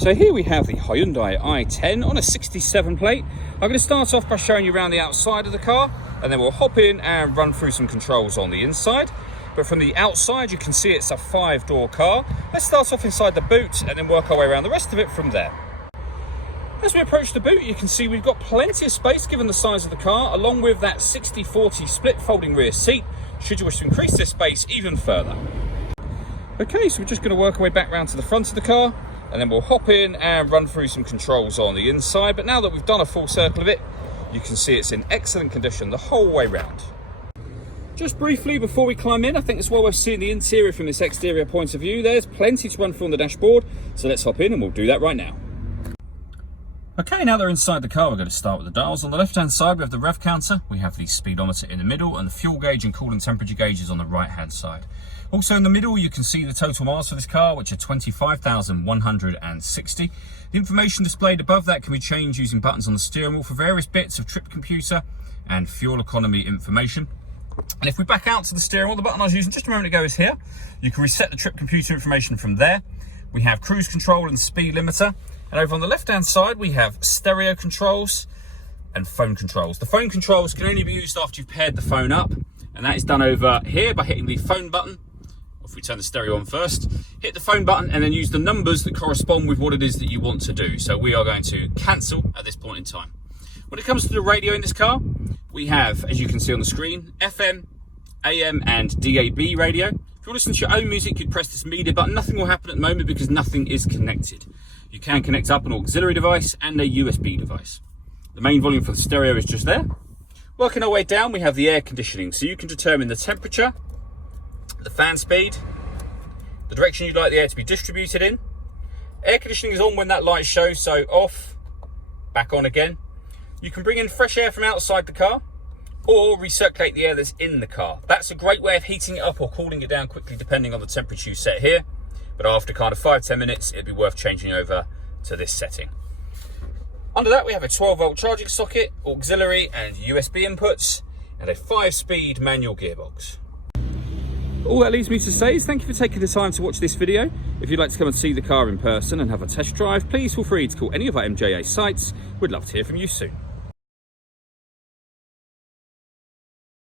So here we have the Hyundai i10 on a 67 plate. I'm going to start off by showing you around the outside of the car, and then we'll hop in and run through some controls on the inside. But from the outside, you can see it's a 5-door car. Let's start off inside the boot and then work our way around the rest of it from there. As we approach the boot, you can see we've got plenty of space given the size of the car, along with that 60/40 split folding rear seat, should you wish to increase this space even further. Okay, so we're just going to work our way back round to the front of the car, and then we'll hop in and run through some controls on the inside. But now that we've done a full circle of it, you can see it's in excellent condition the whole way round. Just briefly before we climb in, I think it's well worth seeing the interior from this exterior point of view. There's plenty to run through on the dashboard, so let's hop in and we'll do that right now. Okay, now they're inside the car, we're going to start with the dials. On the left-hand side, we have the rev counter, we have the speedometer in the middle, and the fuel gauge and coolant temperature gauge is on the right-hand side. Also in the middle, you can see the total miles for this car, which are 25,160. The information displayed above that can be changed using buttons on the steering wheel for various bits of trip computer and fuel economy information. And if we back out to the steering wheel, the button I was using just a moment ago is here. You can reset the trip computer information from there. We have cruise control and speed limiter. And over on the left-hand side, we have stereo controls and phone controls. The phone controls can only be used after you've paired the phone up, and that is done over here by hitting the phone button. If we turn the stereo on first, hit the phone button and then use the numbers that correspond with what it is that you want to do. So we are going to cancel at this point in time. When it comes to the radio in this car, we have, as you can see on the screen, FM, AM and DAB radio. If you listen to your own music, you'd press this media button. Nothing will happen at the moment because nothing is connected. You can connect up an auxiliary device and a USB device. The main volume for the stereo is just there. Working our way down, we have the air conditioning. So you can determine the temperature, the fan speed, the direction you'd like the air to be distributed in. Air conditioning is on when that light shows, so off, back on again. You can bring in fresh air from outside the car or recirculate the air that's in the car. That's a great way of heating it up or cooling it down quickly depending on the temperature you set here. But after kind of 5-10 minutes, it'd be worth changing over to this setting. Under that, we have a 12-volt charging socket, auxiliary and USB inputs, and a 5-speed manual gearbox. All that leaves me to say is thank you for taking the time to watch this video. If you'd like to come and see the car in person and have a test drive, please feel free to call any of our MJA sites. We'd love to hear from you soon.